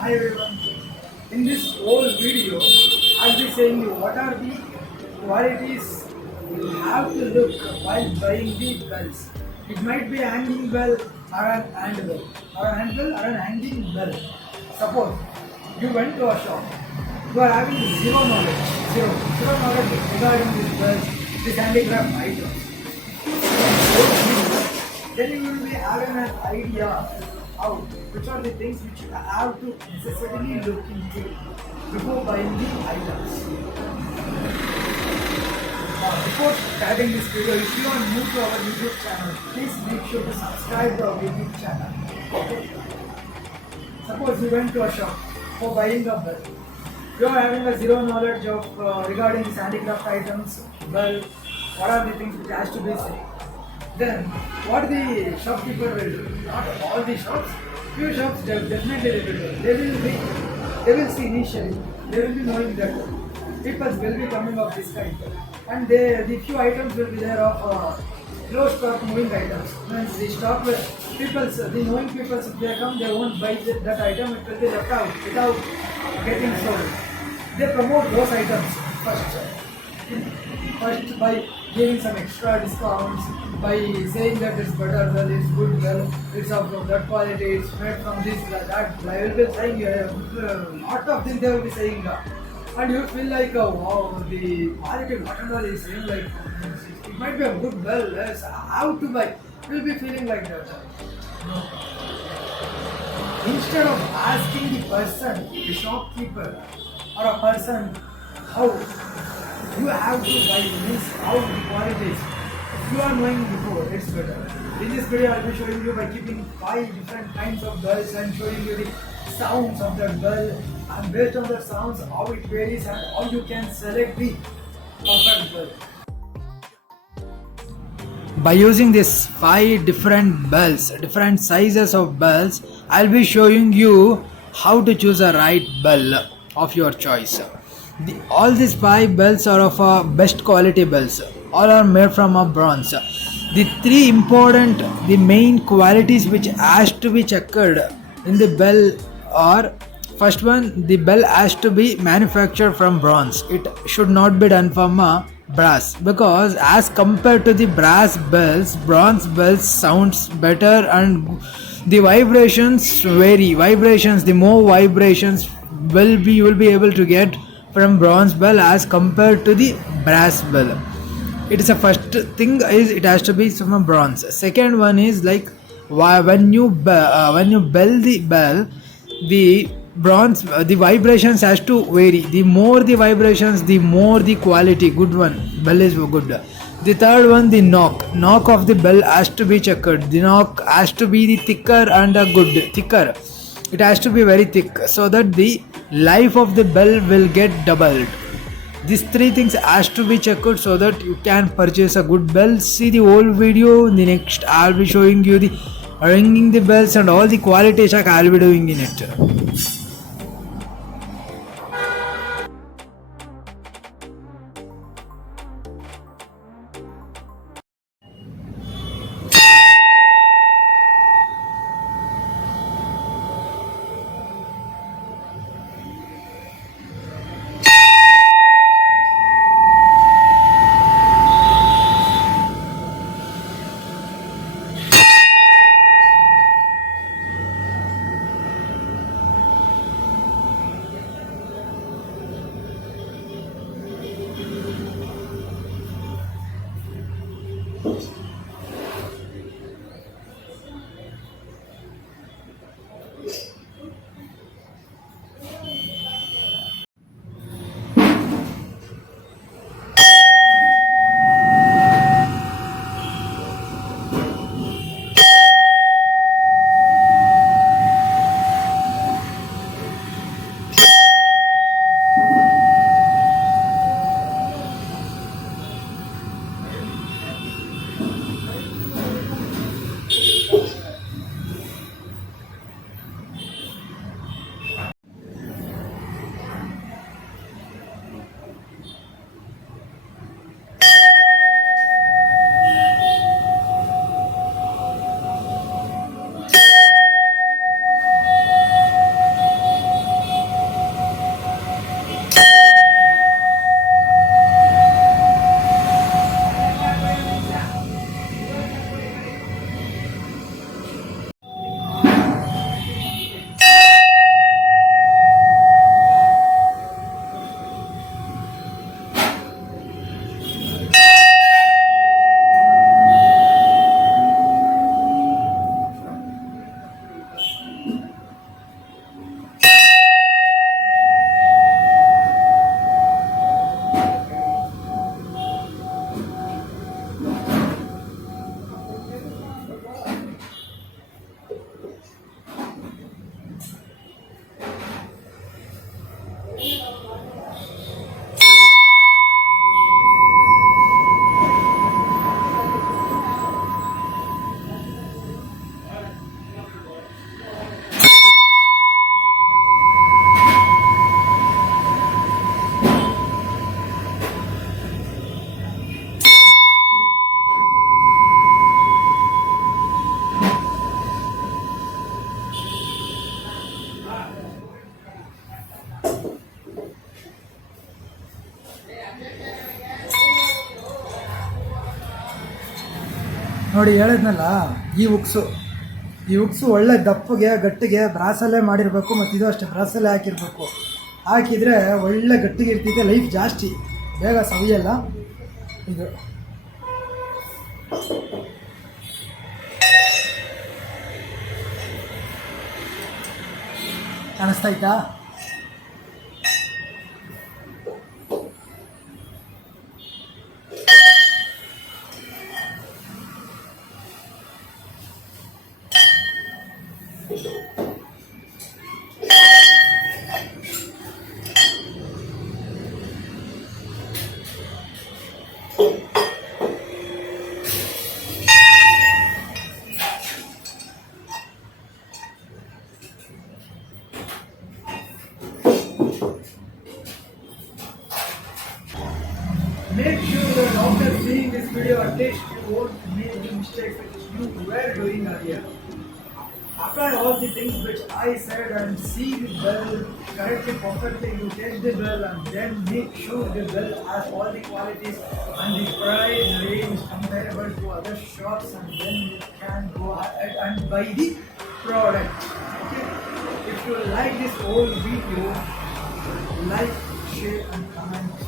Hi everyone. In this whole video, I'll be saying you what are the qualities you have to look while buying the bells. It might be a hanging bell or an hand bell, or a hand bell or an hanging bell. Suppose you went to a shop, you are having zero knowledge regarding this bells, this handicraft items. Then you will be having an idea how which are the things which you have to necessarily look into before buying the items. Before starting this video, if you are new to our YouTube channel, please make sure to subscribe to our YouTube channel. Okay. Suppose you went to a shop for buying a bell. You are having a zero knowledge of regarding these handicraft items. Well, what are the things which has to be said? Then what the shopkeeper will do? Not all the shops. Few shops definitely they will do. They will see initially. They will be knowing that people will be coming of this kind, and the few items will be there of low stock moving items. Means the stock will the knowing people if they come they won't buy that item. It will be left out without getting sold. They promote those items first by giving some extra discounts, by saying that it's better well, it's good well, it's of that quality, it's made from this, that. I will be saying a lot of things they will be saying. And you feel like, wow, the quality whatever is saying, like, it might be a good well, yes, how to buy. You will be feeling like that. Instead of asking the person, the shopkeeper, or a person, how you have to buy means how the quality is. If you are knowing before, it's better. In this video, I'll be showing you by keeping 5 different kinds of bells and showing you the sounds of that bell, and based on the sounds, how it varies and how you can select the perfect bell. By using these 5 different bells, different sizes of bells, I'll be showing you how to choose a right bell of your choice. All these 5 bells are of best quality bells. All are made from a bronze. The main qualities which has to be checked in the bell are: first one, the bell has to be manufactured from bronze. It should not be done from brass, because as compared to the brass bells, bronze bells sounds better and the vibrations vary. The more vibrations you will be able to get from bronze bell as compared to the brass bell. It is a first thing is it has to be from bronze. Second one is like when you bell the bell, the bronze the vibrations has to vary. The more the vibrations, the more the quality good one bell is good. The third one, the knock of the bell has to be checked. The knock has to be the thicker and thicker. It has to be very thick so that the life of the bell will get doubled. These 3 things has to be checked so that you can purchase a good bell. See the whole video. In the next, I'll be showing you the ringing the bells and all the quality check I'll be doing in it. ನೋಡಿ ಹೇಳಿದ್ನಲ್ಲ, ಈ ಉಕ್ಸು ಒಳ್ಳೆ ದಪ್ಪಗೆ ಗಟ್ಟಿಗೆ ಬ್ರಾಸಲ್ಲೇ ಮಾಡಿರಬೇಕು, ಮತ್ತು ಇದು ಅಷ್ಟೇ ಬ್ರಾಸಲ್ಲೇ ಹಾಕಿರಬೇಕು. ಹಾಕಿದರೆ ಒಳ್ಳೆ ಗಟ್ಟಿಗೆ ಇರ್ತಿದೆ, ಲೈಫ್ ಜಾಸ್ತಿ, ಬೇಗ ಸವಿಯಲ್ಲ. ಇದು ಕಾಣಿಸ್ತಾಯ್ತಾ? Make sure that after seeing this video, at least you won't make the mistakes which you were doing earlier. Apply all the things which I said and see the bell correctly, perfectly. You take the bell and then make sure the bell has all the qualities and the price range comparable to other shops, and then you can go ahead and buy the product. Okay? If you like this whole video, like, share and comment.